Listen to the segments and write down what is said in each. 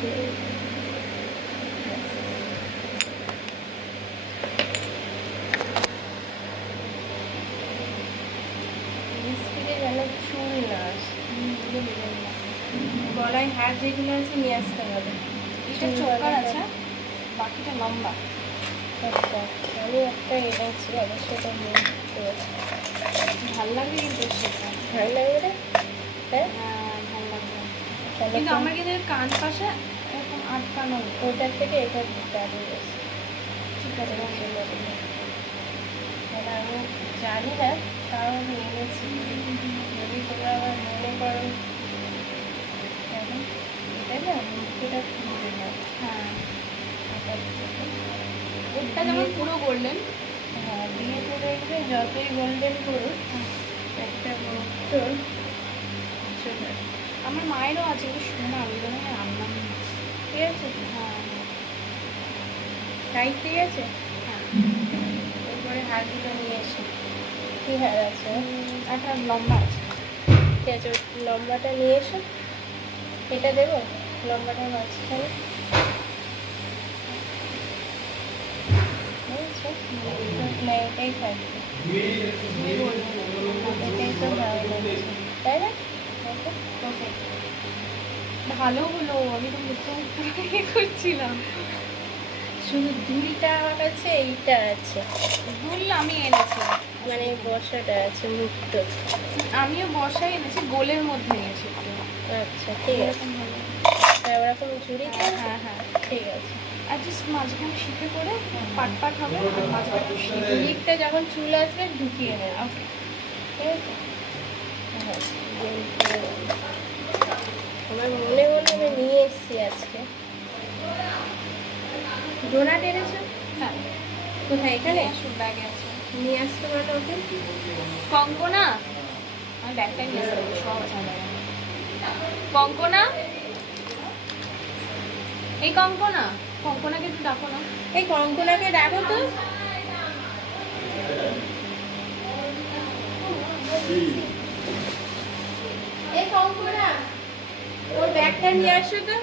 চুল না গলায় হার যেগুলো আছে নিয়ে আসতে হবে। এটা চোকার আছে, বাকিটা লম্বা। আচ্ছা, আমি একটা এনেছি, অবশ্যই ভাল লাগবে কিন্তু সেটা। ভালো লাগবে রে? হ্যাঁ হ্যাঁ ভাল লাগবে, কিন্তু আমার কিন্তু কান পাশে এরকম আটকানো, ওটার থেকে এটা দাঁড়িয়ে গেছে। ঠিক আছে আমি জানি না, তাও আমি এনেছি। যদি তোমরা আবার মনে করো, এটা না মুখটা খুলবে না। হ্যাঁ ওটা যেমন পুরো গোল্ডেন, হ্যাঁ বিয়ে করে দেখবে যতই গোল্ডেন করুক একটা মুক্ত চলে আসে। আমার মায়েরও আছে, শোনা আমি আনলাম। ঠিক আছে? হ্যাঁ তাই ঠিক আছে। হ্যাঁ এরপরে হারগুলো নিয়ে এসো। কী হার আছে? একটা লম্বা আছে। ঠিক আছে, লম্বাটা নিয়ে এসো। এটা দেবো লম্বাটার মাঝখানে। না এটাই থাকবে, এটাই তো ভালো লাগছে, তাই না? ভালো হলো, আমি তো মুখে করছিলাম। শুধু দুলটা আমার কাছে এইটা আছে, দুল আমি এনেছি, মানে বসাটা আছে মুক্ত। আমিও বসাই এনেছি, গোলের মধ্যে এনেছি। আচ্ছা ঠিক আছে, ওরকম ঝুড়ি। হ্যাঁ হ্যাঁ হ্যাঁ ঠিক আছে। আর জাস্ট মাঝখানে শিখে করে পাট পাট হবে, মাঝখানে দিকটা যখন চুল আসবে ঢুকিয়ে নেবে। ওকে ঠিক আছে। আমার মনে মনে আমি নিয়ে এসেছি আজকে। ডোনাট এনেছো? হ্যাঁ কোথায়? এখানে ব্যাগে আছে, নিয়ে আসতে পারো। ওকে কঙ্কনা, আমি ব্যাগটাই নিয়ে আসতে সব আছে। কঙ্কনা, এই কঙ্কনা, কঙ্কনাকে একটু ডাকো না। এই কঙ্কনাকে ডাকো তো। এই কঙ্কনা, ওর ব্যাগটা নিয়ে আসো তো।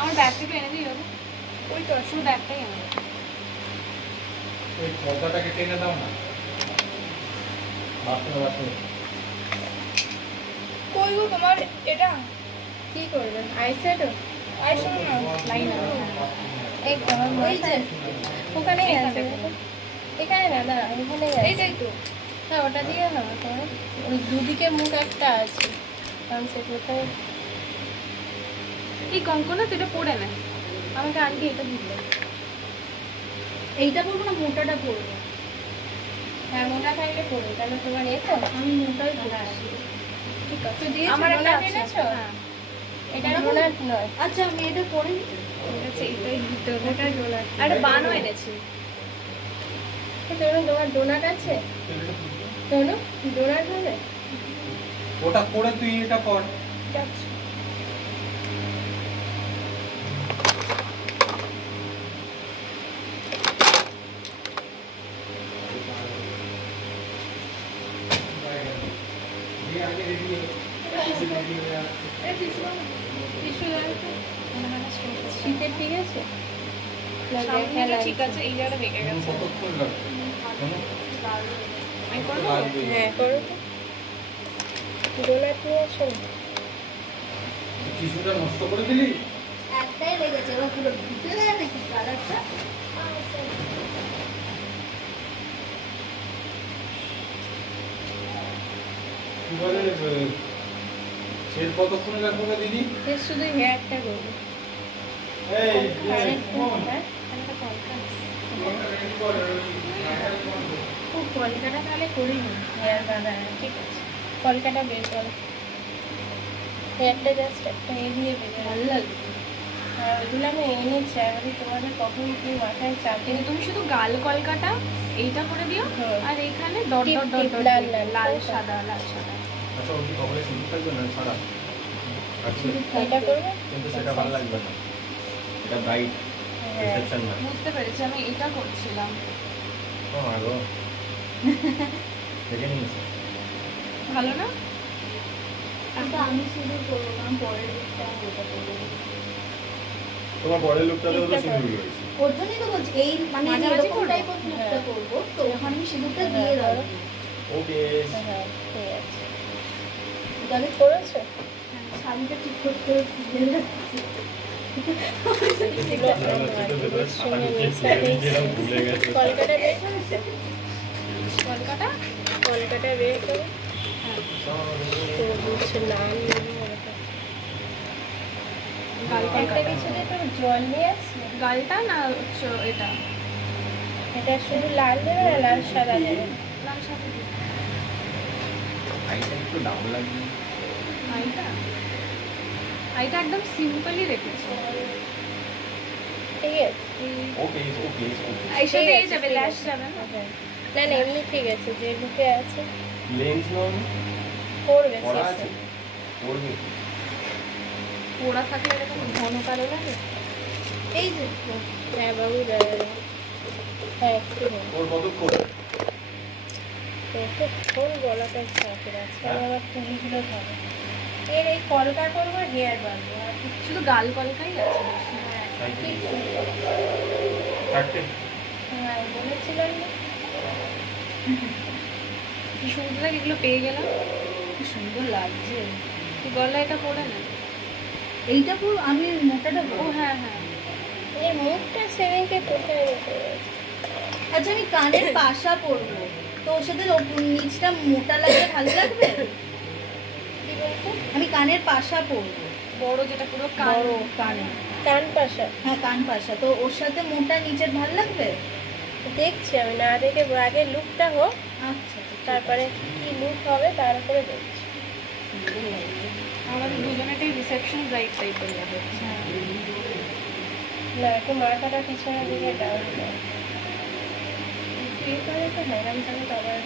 আমার ব্যাগ থেকে এনে দিই বাবু, ওই তো শুধু ব্যাগটাই এনে দিই। ওই পর্দাটাকে টেনে দাও না, কই গো তোমার এটা কি করবে? আইশ্যাডো? আইশ্যাডো না, লাইনার। এই তো আমার ওই যে ওখানেই আছে। এখানে না, দাঁড়া, ওখানেই আছে। এইটাই তো। হ্যাঁ ওটা দিয়ে হবে তোমার। ওই দুদিকে মুখ একটা আছে, কারণ সে কোথায়। এই কঙ্কনা তো এটা পরে না, আমাকে আন্টি এটা দিল। এইটা পরবো না মোটাটা পরবো? হ্যাঁ মোটা থাকলে পড়বে, তাহলে তোমার এ তো আমি মোটাই পরছি। ঠিক আছে, আমার একটা ডোনাট আছে। এনেছো? হ্যাঁ এটা ডোনাট নয়। আচ্ছা আমি এটা পরে নিই। ঠিক আছে এটাই দিতে হবে। ওটা ডোনাট। আরে বানও এনেছি। তোমার ডোনাট আছে? শোনো, ডোনাট হবে? ওটা করে তুই এটা কর। যাচ্ছে শীতের ঠিক আছে? সামনেটা ঠিক আছে, এই জায়গাটা বেঁকে গেছে। কতক্ষণ লাগবে? আমি করবো? হ্যাঁ করো তো। ডোনাট নিয়ে আসো। টিস্যুটা নষ্ট করে দিলি? একটাই লেগেছে, এবার পুরো ঢুকে দেয় নাকি কালারটা? এবারে সেল কতক্ষণ লাগবে দিদি? শুধু হেয়ারটা করবো। এই কলকাটা তাহলে করিনি, হেয়ার বাঁধা। ঠিক আছে, কলকাটা বের করো। হেয়ারটা জাস্ট একটা দিয়ে বেরো, ভালো লাগবে। আর ওইগুলো আমি এনেছি, এবারে তোমাদের কখন কি মাথায় চাপে। কিন্তু তুমি শুধু গাল কলকাটা এইটা করে দিও, আর এখানে ডট টিপ ডট ডট টিপ ডট লাল লাল লাল সাদা লাল সাদা। আচ্ছা ওই কপালে সিঁদুর থাকবে না সাদা? আচ্ছা এটা করবে কিন্তু সেটা ভালো লাগবে না, এটা ব্রাইট রিসেপশন না। বুঝতে পেরেছি, আমি এটা করছিলাম। ও মা গো, দেখে নিয়েছি। ভালো না? কিন্তু আমি শুধু করবো, কারণ পরের দিকটা আমি ওটা করবো। তোমার পরের লুকটাতেও তো সিঁদুর রয়েছে। ওর জন্যই তো বলছি, এই মানে আমি মাঝামাঝি এরকম করবো? টাইপের লুকটা করবো, তো ওখানে আমি সিঁদুরটা দিয়ে দেবো। ওকে। হ্যাঁ, ঠিক আছে। তাহলে করেছো? শাড়িটা ঠিক করতে ভুলে যাচ্ছি। ভুলে গেছে। কলকাতা বের করেছো? কলকাতা? কলকাতা বের করো। একটা কিছু দিয়ে তো জল নিয়ে আসছি। গালটা না এটা? এটা শুধু লাল দেবে না লাল সাদা দেবে? লাল সাদা দিই। আইটা একটু ডাউন লাগবে। আইটা একদম সিম্পলই রেখেছি। ঠিক আছে। ওকে ওকে ওকে। এর সাথে ঠিক এই আছে, যাবে, ঠিক ল্যাশ আছে। যাবে না? হ্যাঁ। না না, এমনি ঠিক আছে, যে লুকে আছে লেন্স নাও। করবে পড়া শেষে। আছে পড়বে। পোড়া থাকলে এরকম ঘন কালো লাগে। এই যে হ্যাঁ বাবু দাদা, হ্যাঁ একটু ওর কত করে? তো ফোন গলাটা চাপে আছে, আমি আবার তুলিগুলো খাবো। এর এই কলকা করবো, হেয়ার বাঁধবো, আর কিছু শুধু গাল কলকাই আছে বেশি। তাই কি? কিছু চারটে। হ্যাঁ বলেছিলাম না। কি সুন্দর লাগে, এগুলো পেয়ে গেলাম। কি সুন্দর লাগছে। তুই গলা এটা পরে না? এইটা পুরো আমি মোটাটা ও হ্যাঁ হ্যাঁ। এই মুখটা সেদিনকে কোথায় রেখে গেছে? আচ্ছা আমি কানের পাশা পরবো, তো ওর সাথে নিচটা মোটা লাগলে ভালো লাগবে? কি বলতো? আমি কানের পাশা পরবো, বড় যেটা পুরো বড় কানে, কান পাশা। হ্যাঁ কান পাশা, তো ওর সাথে মোটা নিচের ভালো লাগবে? দেখছি, আমি না দেখে আগে লুকটা হোক, আচ্ছা তারপরে কি লুক হবে তার উপরে দেখছি। আমাদের দুজনেটাই রিসেপশন ব্রাইড টাইপের লাগে। না একটু মাথাটা পিছনের দিকে ডাউন করে, করে তো হ্যারাম থাকে, তো আবার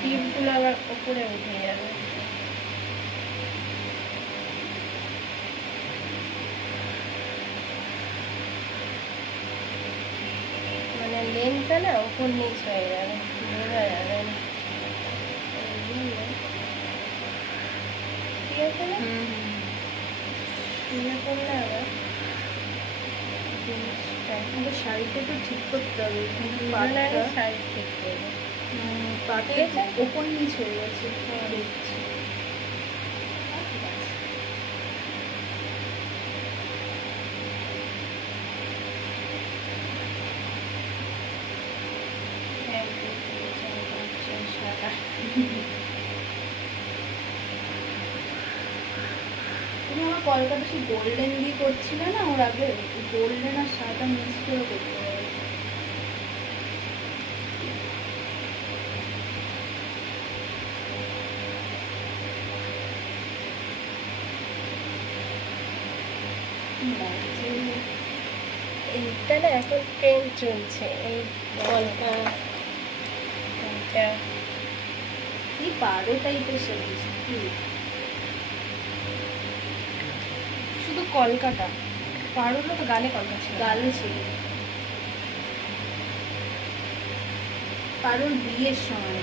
টিপগুলো আবার উপরে উঠে যাবে। মানে লেনটা না উপর নিচ হয়ে যাবে, বোঝা যাবে না। ঠিক আছে না? শুনে করলে আবার জিনিসটা আমাদের শাড়িটা তো ঠিক করতে হবে। পাটটা শাড়ি ঠিক করবো। পাটে ঠিক আছে? ওপর নিচ হয়ে গেছে। দেখছি। এক, দুই, তিন, চার, পাঁচ, ছয়, সাত, আট। তুমি আমার কলকাতা সেই গোল্ডেন দিয়ে করছিলে না ওর আগে, গোল্ডেন আর সাদা মিক্স করে করতে হবে। এইটা না এখন ট্রেন্ড চলছে, এই কলকা এইটা কি বারো টাইপের সবজি। শুধু কলকাতা পারুলো তো গালে কলকা ছিল। গালে ছিল কারোর বিয়ের সময়,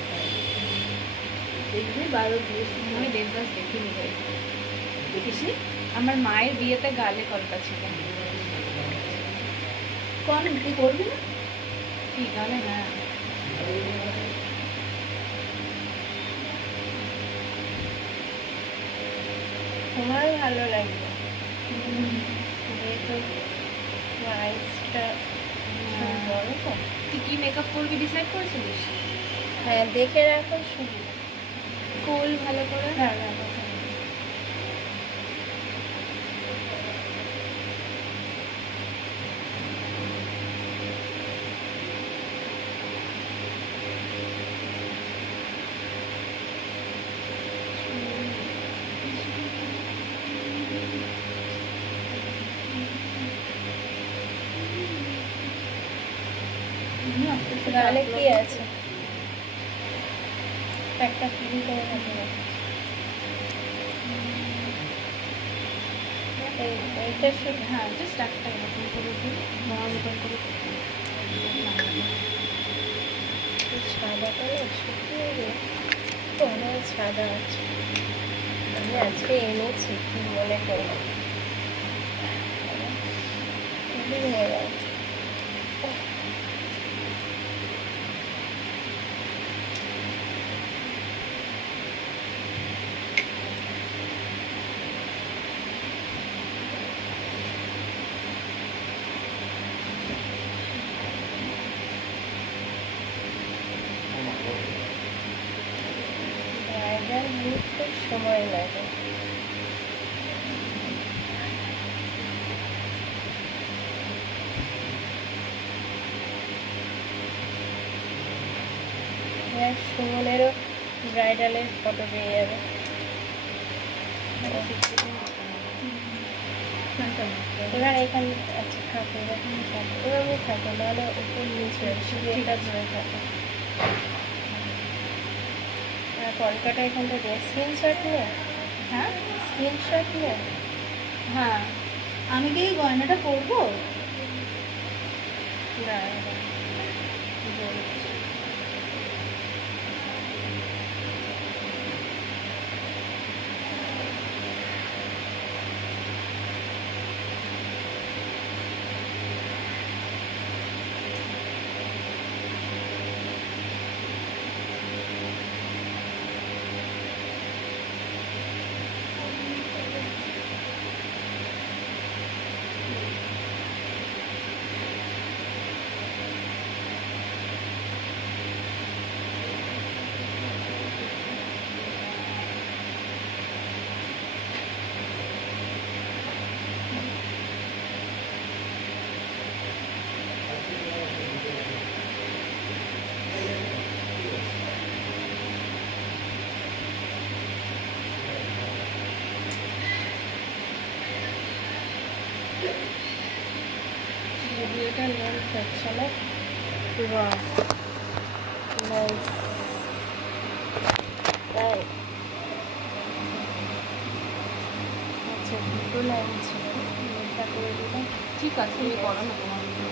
দেখবি বারো বিয়ের আমি সময় দেবদাস দেখিনি ভাই। দেখিস আমার মায়ের বিয়েতে গালে কলকা ছিল। কোন তুই করবি না? কি গালে? হ্যাঁ তোমার ভালো লাগবে যেহেতু আইসটা বড় তো। তুই কি মেকআপ করবি ডিসাইড করেছিলিস? হ্যাঁ দেখে রাখো শুধু। কোল ভালো করে। হ্যাঁ রাখো। গালে কি আছে? একটা ফিল করে থাকে এইটা শুধু। হ্যাঁ জাস্ট একটা এরকম করে দিই, নরম করে। সাদাটা না শুকিয়ে গেছে। আদা আছে, আমি আজকে এনেছি, কি মনে করলাম হয়ে গেছে। ব্রাইডাল লুক খুব সময় লাগে। সুমনেরও ব্রাইডালের ফটো পেয়ে যাবে। এবার এখানে আচ্ছা থাকো, এখানে থাকো, আমি থাকো, নাহলে উপর নিচে শুধু এটা ধরে থাকো। আর কলকাতা এখানটা দিয়ে স্ক্রিনশট নে। হ্যাঁ স্ক্রিনশট নে। হ্যাঁ, আমি কি এই গয়নাটা পরবো? না ভিডিওটা লেন্থ হচ্ছে না। নাইস, তাই আচ্ছা দুটো লাইন ছিল, এটা করে দিলাম। ঠিক আছে, এই করো না তোমার ভিডিও।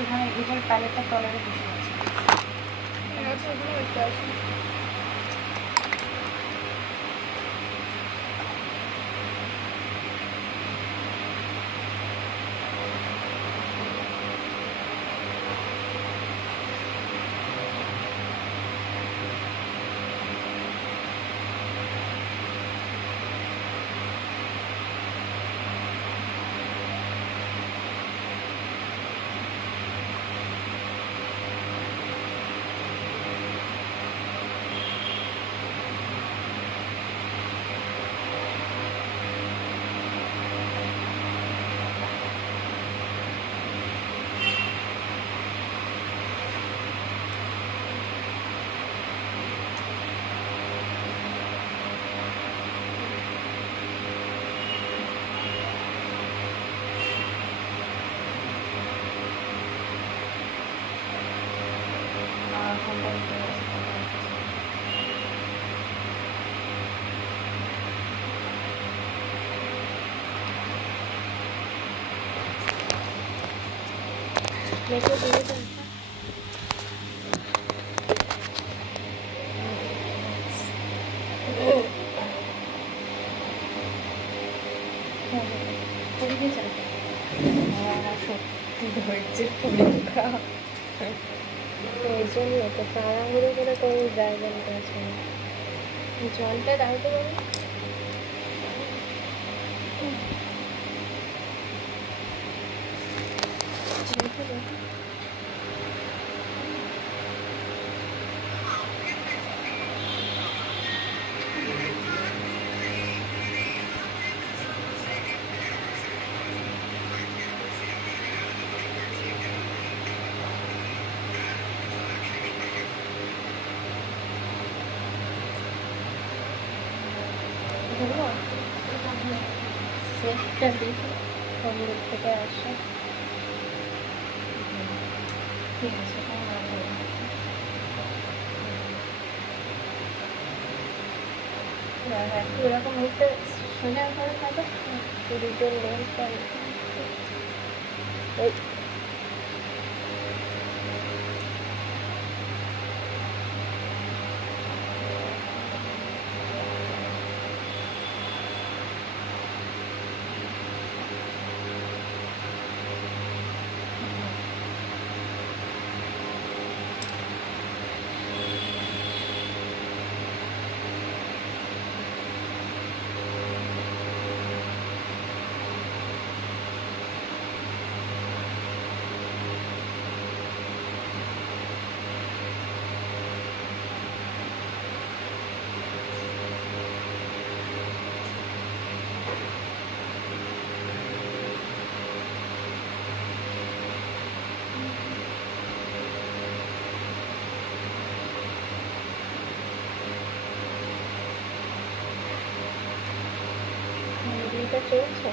এখানে এটার কালারটা কালারে বসে আছে। আচ্ছা ওগুলো একটু আছে। আর কোনটা নিতে আছে? মেখে দিয়ে দেন। করে দিয়েছেন? সত্যি ধৈর্যের পরীক্ষা। এই জন্য তো তাড়াহুড়ো করে কোনো জায়গাটা আছে না। জলটা দাও তো বাবা। রেখে দাও। ধরবো? সেটটা দেখে অমৃত থেকে আসে। ঠিক আছে, কোনো ব্যাপার না। একটু এরকম মুখটা সোজা করে থাকে দুটো লেন্সটা ওই মুভিটা চলছে।